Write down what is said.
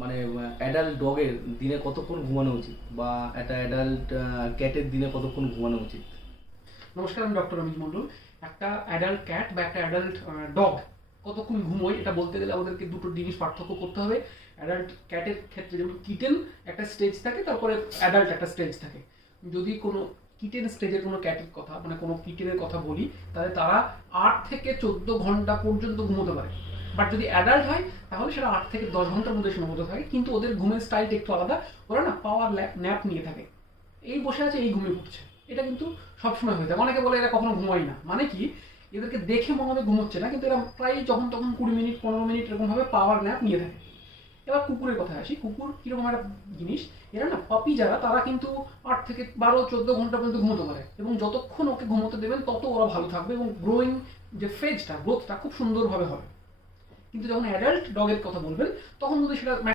মানে অ্যাডাল্ট ডগের দিনে কতক্ষণ ঘুমানো উচিত, বা একটা অ্যাডাল্ট ক্যাটের দিনে কতক্ষণ ঘুমানো উচিত? নমস্কার, আমি ডক্টর অমিত মণ্ডল। একটা অ্যাডাল্ট ক্যাট বা একটা অ্যাডাল্ট ডগ কতক্ষণ ঘুমোয় এটা বলতে গেলে আমাদেরকে দুটো জিনিস পার্থক্য করতে হবে। অ্যাডাল্ট ক্যাটের ক্ষেত্রে যেমন কিটেন একটা স্টেজ থাকে, তারপরে অ্যাডাল্ট একটা স্টেজ থাকে। যদি কোনো কিটেন স্টেজের কোনো ক্যাটের কথা, মানে কোনো কিটেনের কথা বলি, তাহলে তারা 8 থেকে 14 ঘন্টা পর্যন্ত ঘুমোতে পারে। বাট যদি অ্যাডাল্ট হয় তাহলে সেটা 8 থেকে 10 ঘন্টার মধ্যে সীমাবদ্ধ থাকে, কিন্তু ওদের ঘুমের স্টাইলটা একটু আলাদা। ওরা না পাওয়ার ন্যাপ নিয়ে থাকে, এই বসে আছে এই ঘুমিয়ে পড়ছে, এটা কিন্তু সবসময় হয়ে থাকে। অনেকে বলে এরা কখনো ঘুমায় না, মানে কি এদেরকে দেখে মনে হবে ঘুমোচ্ছে না, কিন্তু এরা প্রায় যখন তখন 20 মিনিট 15 মিনিট এরকম ভাবে পাওয়ার ন্যাপ নিয়ে থাকে। এবার কুকুরের কথা আসি। কুকুর কিরকম একটা জিনিস, এরা না পাপি যারা তারা কিন্তু 8 থেকে 12 14 ঘন্টা পর্যন্ত ঘুমোতে পারে, এবং যতক্ষণ ওকে ঘুমোতে দেবেন তত ওরা ভালো থাকবে এবং গ্রোয়িং যে ফেজটা, গ্রোথটা খুব সুন্দরভাবে হবে। কিন্তু যখন অ্যাডাল্ট ডগের কথা বলবেন তখন যদি সেটা